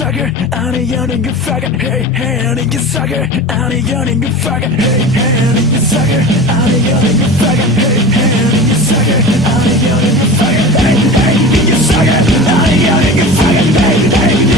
sucker, I need your nigga fucker. Hey, hey, I need your sucker, I need your nigga fucker. Hey, hey, I need your sucker, I need your nigga fucker. Hey, hey, I need your sucker, I need your nigga fucker. Hey, hey, I need your sucker, I need your nigga fucker. Hey, hey.